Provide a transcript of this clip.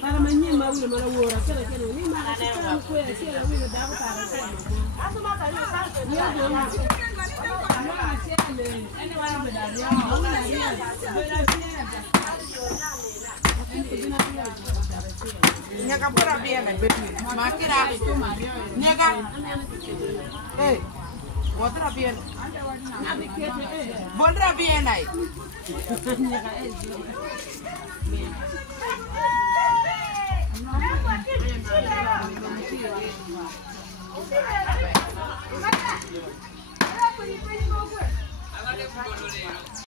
Para manhã, mas eu não vou orar. Será que não? Nem mais. Não conhece. Será que eu dava para você? Nega pura bien, máquina. Nega. Otra bien. Bondra bien ahí.